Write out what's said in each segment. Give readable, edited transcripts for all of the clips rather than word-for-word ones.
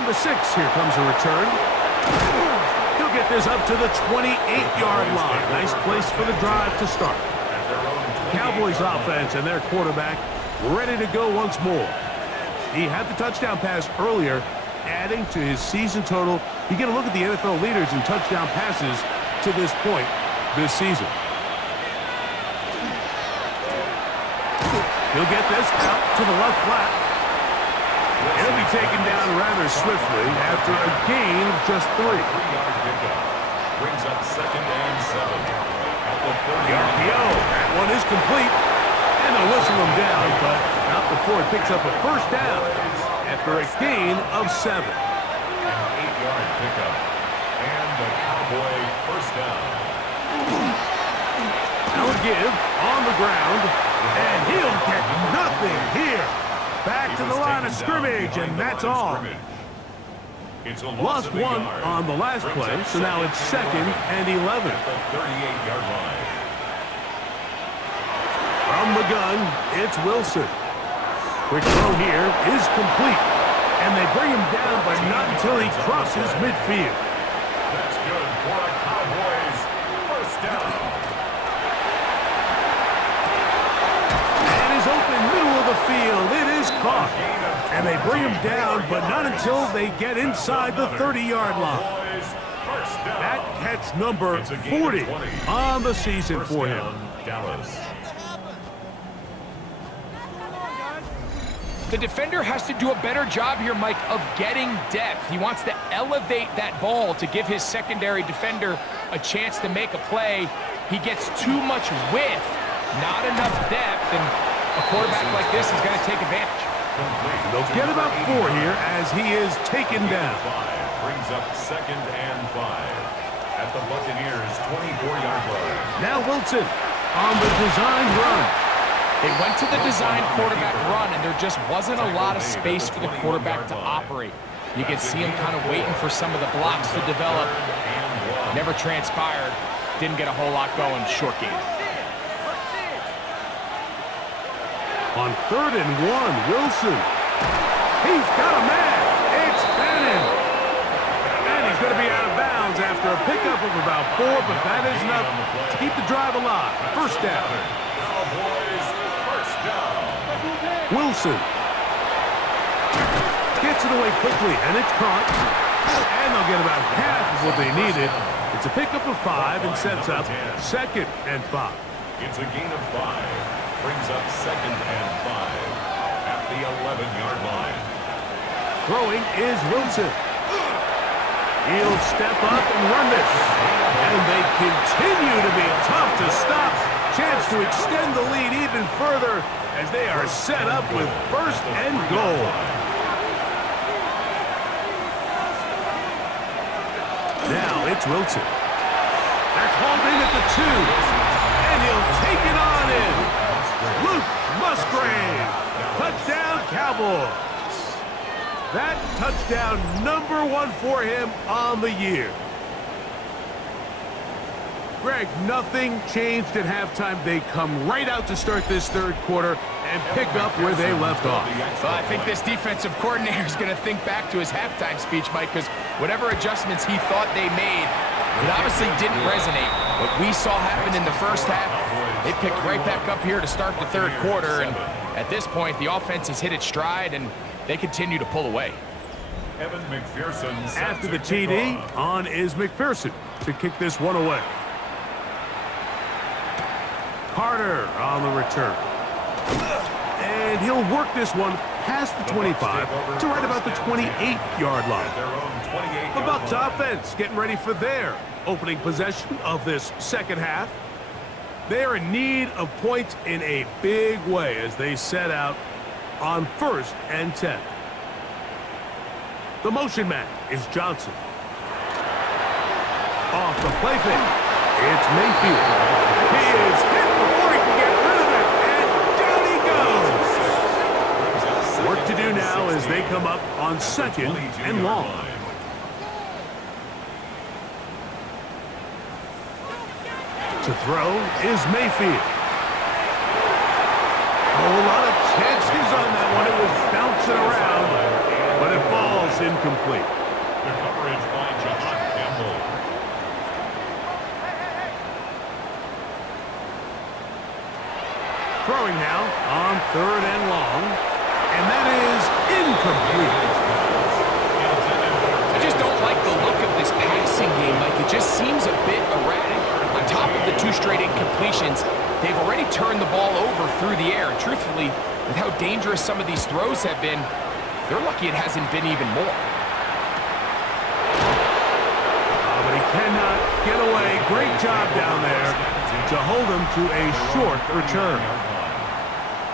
From the 6, here comes a return. He'll get this up to the 28-yard line. Nice place for the drive to start. Cowboys offense and their quarterback ready to go once more. He had the touchdown pass earlier, adding to his season total. You get a look at the NFL leaders in touchdown passes to this point this season. He'll get this out to the left flat. He'll be taken down rather swiftly after a gain of just 3. Brings up 2nd and 7. The RPO, that one is complete. And they'll whistle him down, but not before it picks up a first down after a gain of 7. An 8-yard pickup. And the Cowboy first down. Now a give on the ground, and he'll get nothing here. Back to the line of scrimmage, and that's all. It's a Lost one on the last play, so now it's 2nd and 11. At the 38-yard line. From the gun, it's Wilson. Quick throw here is complete, and they bring him down, but not until he crosses midfield. That's good for a Cowboys first down. And is open middle of the field. It is caught. And they bring him down, but not until they get inside the 30-yard line. That catch number 40 on the season for him. Dallas. The defender has to do a better job here, Mike, of getting depth. He wants to elevate that ball to give his secondary defender a chance to make a play. He gets too much width, not enough depth, and a quarterback like this is going to take advantage. They'll get about 4 here as he is taken down. Brings up 2nd and 5 at the Buccaneers 24-yard line. Now Wilson on the designed run. They went to the design quarterback run, and there just wasn't a lot of space for the quarterback to operate. You can see him kind of waiting for some of the blocks to develop. Never transpired. Didn't get a whole lot going. Short game. On 3rd and 1, Wilson. He's got a man. It's Madden. And he's going to be out of bounds after a pickup of about 4, but that is enough to keep the drive alive. First down. Cowboys first down. Wilson gets it away quickly, and it's caught. And they'll get about half of what they needed. It's a pickup of 5 and sets up 2nd and 5. It's a gain of 5. Brings up 2nd and 5 at the 11-yard line. Throwing is Wilson. He'll step up and run this. And they continue to be tough to stop. Chance to extend the lead even further as they are set up with 1st and goal. Now it's Wilson. That's hauled in at the 2. And he'll take it on in. Luke Musgrave. Touchdown, Cowboys. That touchdown number 1 for him on the year. Greg, nothing changed at halftime. They come right out to start this 3rd quarter and pick up where they left off. Well, I think this defensive coordinator is going to think back to his halftime speech, Mike, because whatever adjustments he thought they made, it obviously didn't resonate. What we saw happen in the first half, they picked right back up here to start the 3rd quarter, and at this point, the offense has hit its stride, and they continue to pull away. Evan McPherson. After the TD, on is McPherson to kick this one away. Carter on the return. And he'll work this one past the 25 to right about the 28-yard line. The Bucs offense getting ready for their opening possession of this 2nd half. They are in need of points in a big way as they set out on 1st and 10. The motion man is Johnson. Off the play fake, it's Mayfield. He is hit before he can get rid of it, and down he goes. Work to do now as they come up on 2nd and long. To throw is Mayfield. A whole lot of chances on that one. It was bouncing around, but it falls It's incomplete. The coverage by John Campbell. Throwing now on 3rd and long. And that is incomplete. I just don't like the look of this passing game. Like, it just seems a bit erratic. On top of the 2 straight incompletions, they've already turned the ball over through the air. And truthfully, with how dangerous some of these throws have been, they're lucky it hasn't been even more. But he cannot get away. Great job down there to hold him to a short return.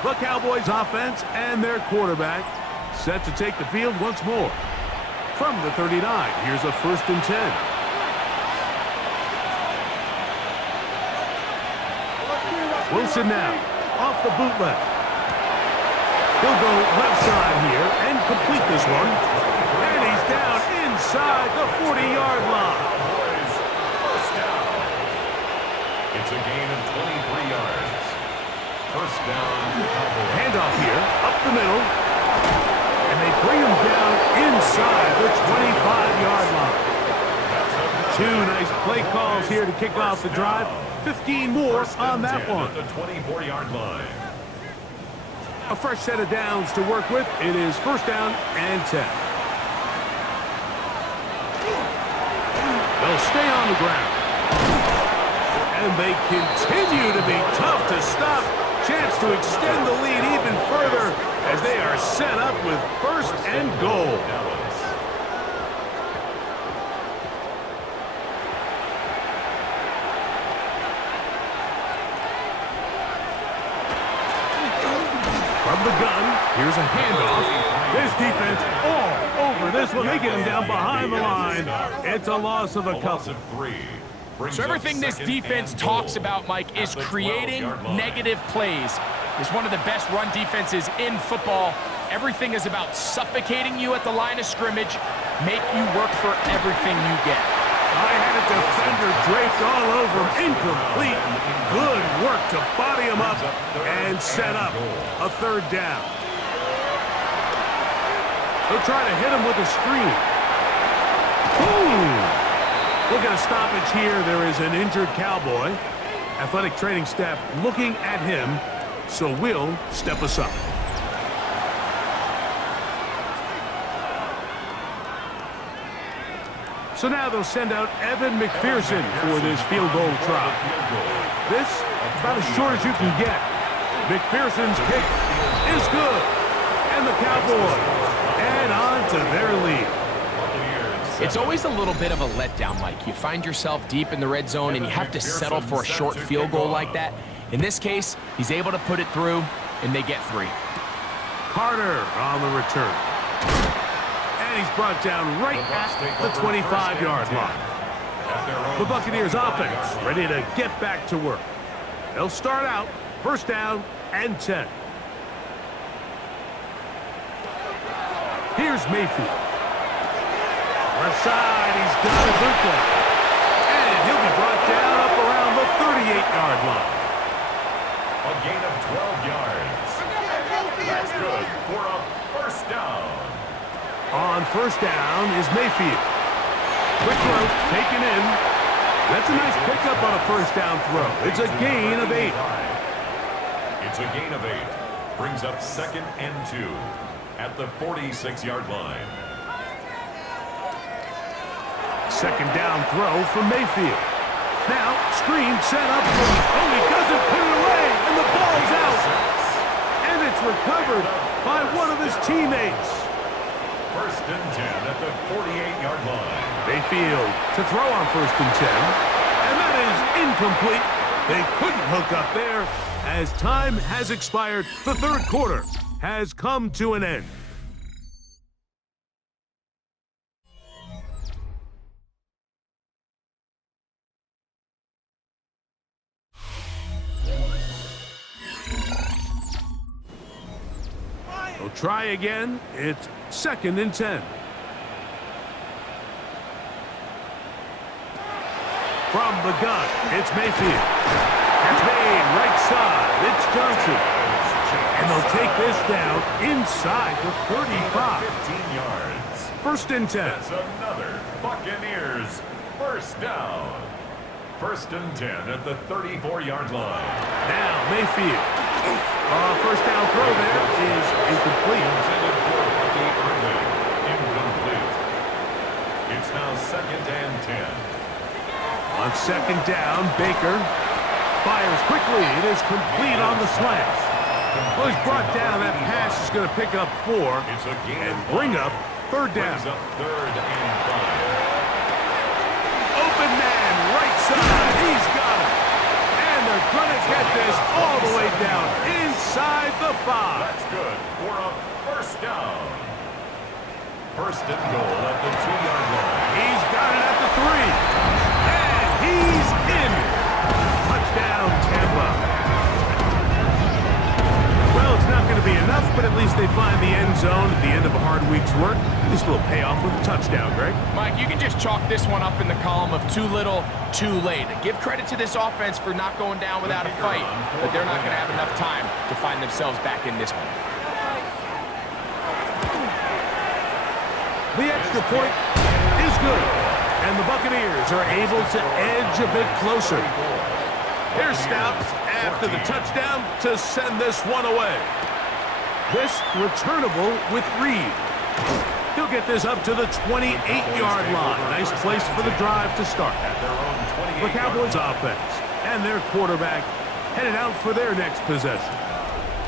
The Cowboys offense and their quarterback set to take the field once more. From the 39, here's a 1st and 10. Wilson now, off the bootleg. He'll go left side here and complete this one. And he's down inside the 40-yard line. First down. It's a gain of 23 yards. First down. Handoff here, up the middle. And they bring him down inside the 25-yard line. 2 nice play calls here to kick off the drive. 15 more on that one. At the 24-yard line. A fresh set of downs to work with. It is 1st down and 10. They'll stay on the ground. And they continue to be tough to stop. Chance to extend the lead even further as they are set up with 1st and goal. From the gun, here's a handoff. This defense all over this one. They get him down behind the line. It's a loss of a couple. So everything this defense talks about, Mike, is creating negative plays. It's one of the best run defenses in football. Everything is about suffocating you at the line of scrimmage, make you work for everything you get. I had a defender draped all over him. Incomplete. Good work to body him up and set up a 3rd down. They'll try to hit him with a screen. Boom! Look at a stoppage here. There is an injured Cowboy. Athletic training staff looking at him, so we'll step aside. So now they'll send out Evan McPherson for this field goal try. This about as short as you can get. McPherson's kick is good. And the Cowboys add on to their lead. It's always a little bit of a letdown, Mike. You find yourself deep in the red zone and you have to settle for a short field goal like that. In this case, he's able to put it through, and they get 3. Carter on the return. And he's brought down right at the 25-yard line. The Buccaneers offense ready to get back to work. They'll start out 1st down and 10. Here's Mayfield. Left side, he's got a bootleg. And he'll be brought down up around the 38-yard line. A gain of 12 yards. That's good for a 1st down. On 1st down is Mayfield. Quick throw, taken in. That's a nice pickup on a 1st down throw. It's a gain of 8. It's a gain of 8. Brings up 2nd and 2 at the 46-yard line. 2nd down throw from Mayfield. Now, screen set up. Oh, he doesn't put it away, and the ball's out. And it's recovered by one of his teammates. 1st and 10 at the 48-yard line. Mayfield to throw on 1st and 10. And that is incomplete. They couldn't hook up there as time has expired. The 3rd quarter has come to an end. They'll try again. It's 2nd and 10. From the gun, it's Mayfield. It's made right side. It's Johnson. And they'll take this down inside the 35. 15 yards. First and 10. That's another Buccaneers first down. First and 10 at the 34-yard line. Now Mayfield. First down throw there is incomplete. Intended for Bucky Irving. Incomplete. It's now second and 10. On second down, Baker fires quickly. It is complete on the slant. Well, he's brought down. That pass is going to pick up 4 It's a gain and of bring 5. up third down. Brings up third and 5. Open man, right side. He's got it. And they're going to get this all the way down inside the 5. That's good for a first down. First and goal at the 2-yard line. He's got it at the 3. And he's in. Touchdown, Tampa. Well, it's not going to be enough, but at least they find the end zone at the end of a hard week's work. This will pay off with a touchdown, Greg. Mike, you can just chalk this one up in the column of too little, too late. Give credit to this offense for not going down without a fight, but they're not going to have enough time to find themselves back in this one. The extra point is good, and the Buccaneers are able to edge a bit closer. Here's Stout after the touchdown to send this one away. This returnable with Reed. He'll get this up to the 28-yard line. Nice place for the drive to start. The Cowboys offense and their quarterback headed out for their next possession.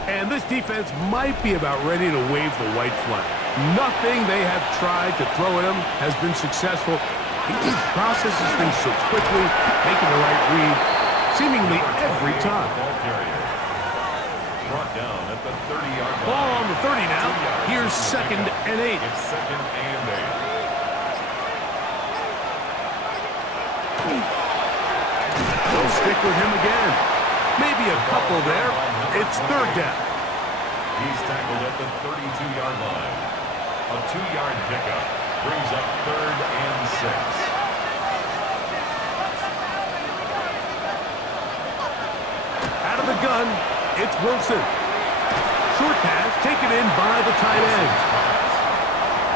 And this defense might be about ready to wave the white flag. Nothing they have tried to throw at him has been successful. He just processes things so quickly, making the right read, seemingly every time. Brought down at the 30-yard line. Ball on the 30 now. Here's second and 8. It's second and 8. They'll stick with him again. Maybe a couple there. It's third down. He's tackled at the 32-yard line. A 2-yard pickup brings up third and 6. Out of the gun, it's Wilson. Short pass taken in by the tight end.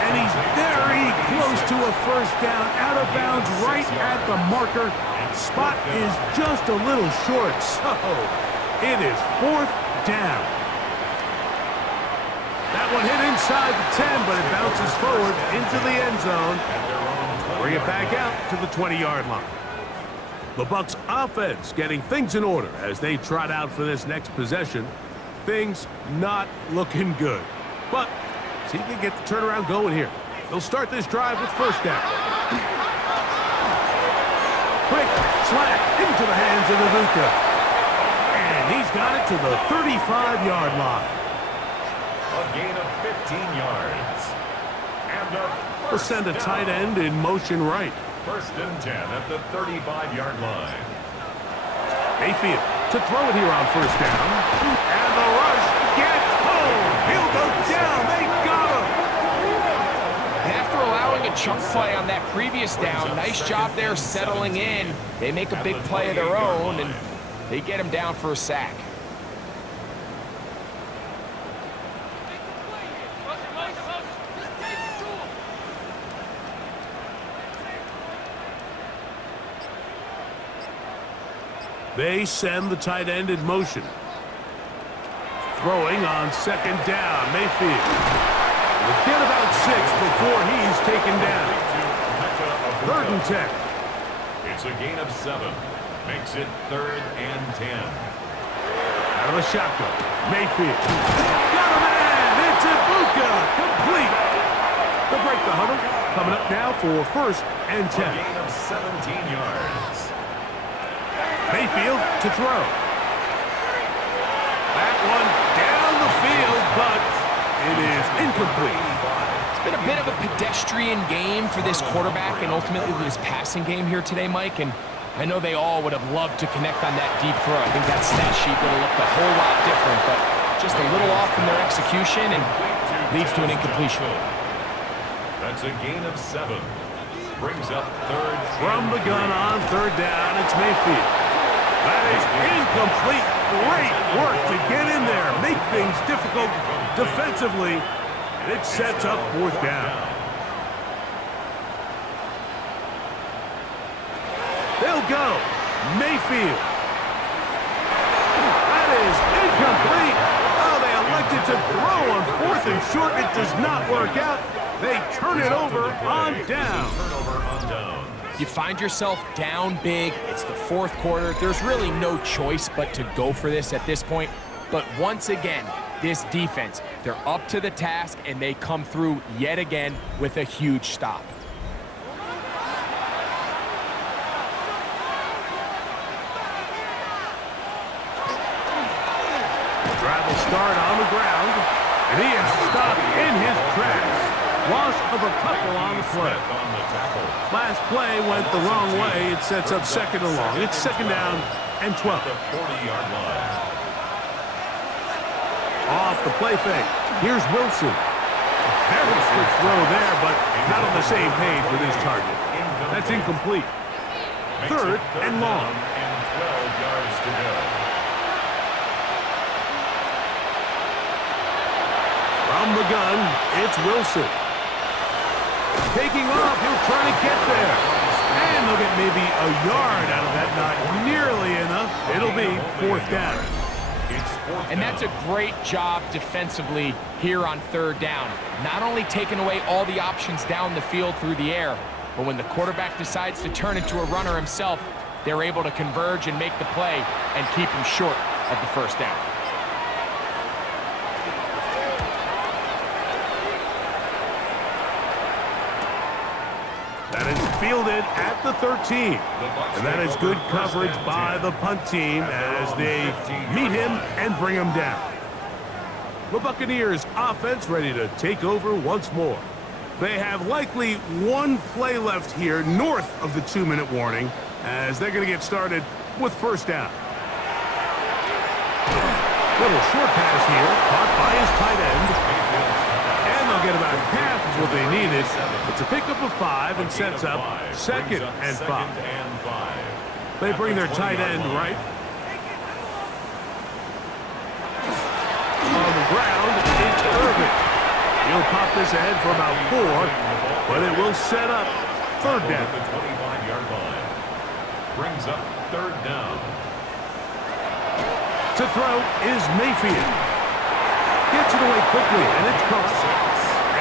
And he's very close to a first down, out of bounds right at the marker. Spot is just a little short, so it is fourth down. That one hit inside the 10, but it bounces forward into the end zone. Bring it back out to the 20-yard line. The Bucs offense getting things in order as they trot out for this next possession. Things not looking good. But see if they get the turnaround going here. They'll start this drive with first down. Quick slant into the hands of Ibuka. And he's got it to the 35-yard line. A gain of 15 yards. And We'll send a tight end in motion right. First and 10 at the 35-yard line. Mayfield to throw it here on first down. And the rush gets home. He'll go down. They got him. And after allowing a chunk play on that previous down, nice job there settling in. They make a big play of their own, and they get him down for a sack. They send the tight end in motion. Throwing on second down, Mayfield. We'll get about 6 before he's taken down. Third and 10. It's a gain of 7. Makes it third and 10. Out of the shotgun, Mayfield. Got a man! It's Ibuka! Complete! The break the huddle. Coming up now for first and 10. A gain of 17 yards. Mayfield to throw. That one down the field, but it is incomplete. It's been a bit of a pedestrian game for this quarterback and ultimately this passing game here today, Mike. And I know they all would have loved to connect on that deep throw. I think that stat sheet would have looked a whole lot different, but just a little off in their execution and leads to an incompletion. That's a gain of 7. Brings up third. From the gun on third down, it's Mayfield. That is incomplete. Great work to get in there, make things difficult defensively, and it sets up fourth down. They'll go. Mayfield. That is incomplete. Oh, they elected to throw on 4th and short. It does not work out. They turn it over on down. You find yourself down big. It's the 4th quarter. There's really no choice but to go for this at this point. But once again, this defense, they're up to the task, and they come through yet again with a huge stop. Drive will start on the ground, and he is stopped in his tracks. Loss of a couple on the play. Last play went the wrong way. It sets up 2nd and long. It's 2nd down and 12. The 40-yard line. Off the play fake. Here's Wilson. A very quick throw there, but not on the same page with his target. That's incomplete. 3rd and long. And 12 yards to go. From the gun, it's Wilson. Taking off, he'll try to get there. And they'll get maybe a yard out of that. Not nearly enough. It'll be 4th down. And that's a great job defensively here on 3rd down. Not only taking away all the options down the field through the air, but when the quarterback decides to turn into a runner himself, they're able to converge and make the play and keep him short of the 1st down. That is fielded at the 13. And that is good coverage by the punt team as they meet him and bring him down. The Buccaneers offense ready to take over once more. They have likely one play left here north of the 2-minute warning as they're going to get started with 1st down. Little short pass here, caught by his tight end. And they'll get about half of what they needed. It's a pickup of 5 and sets up 2nd and 5. They bring their tight end right. On the ground, it's Irving. He'll pop this ahead for about 4, but it will set up 3rd down. The 25-yard line. Brings up 3rd down. To throw is Mayfield. Gets it away quickly, and it's caught.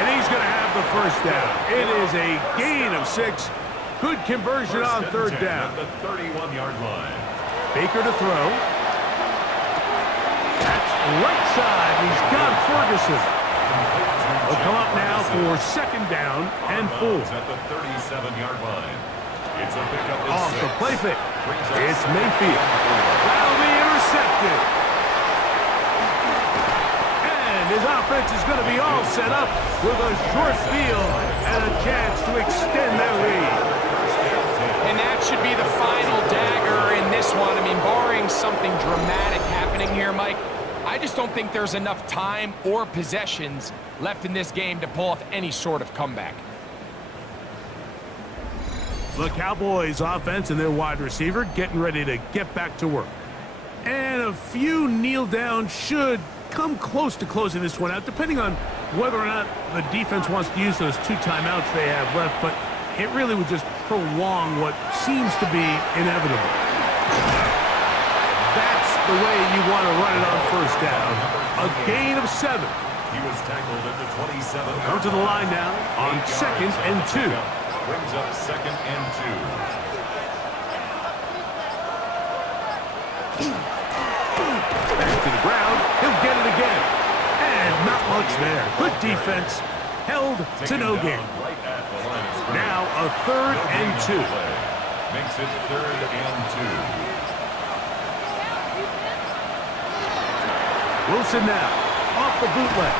And he's going to have the 1st down. It is a gain of 6. Good conversion on 3rd down. The 31-yard line. Baker to throw. That's right side. He's got Ferguson. They'll come up now for 2nd down and 4. At the 37-yard line. It's a pickup. Off the play fake. It's Mayfield. That'll be intercepted. His offense is going to be all set up with a short field and a chance to extend their lead. And that should be the final dagger in this one. I mean, barring something dramatic happening here, Mike, I just don't think there's enough time or possessions left in this game to pull off any sort of comeback. The Cowboys offense and their wide receiver getting ready to get back to work. And a few kneel down should come close to closing this one out, depending on whether or not the defense wants to use those 2 timeouts they have left, but it really would just prolong what seems to be inevitable. That's the way you want to run it on 1st down. A gain of 7. He was tackled at the 27. Come to the line now on 2nd and 2. Brings up 2nd and 2. Back to the ground. He'll get it again. And not much there. Good defense. Held to no gain. Now a 3rd and 2. Makes it 3rd and 2. Wilson now. Off the bootleg.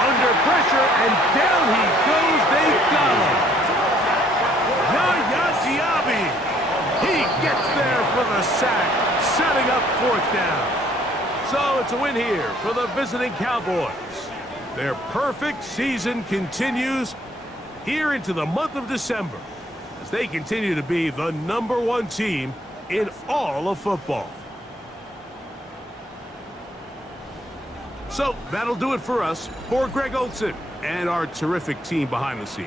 Under pressure, and down he goes. They got him. Yaya Diaby. He gets there for the sack, setting up 4th down. So it's a win here for the visiting Cowboys. Their perfect season continues here into the month of December as they continue to be the #1 team in all of football. So that'll do it for us. For Greg Olsen and our terrific team behind the scenes.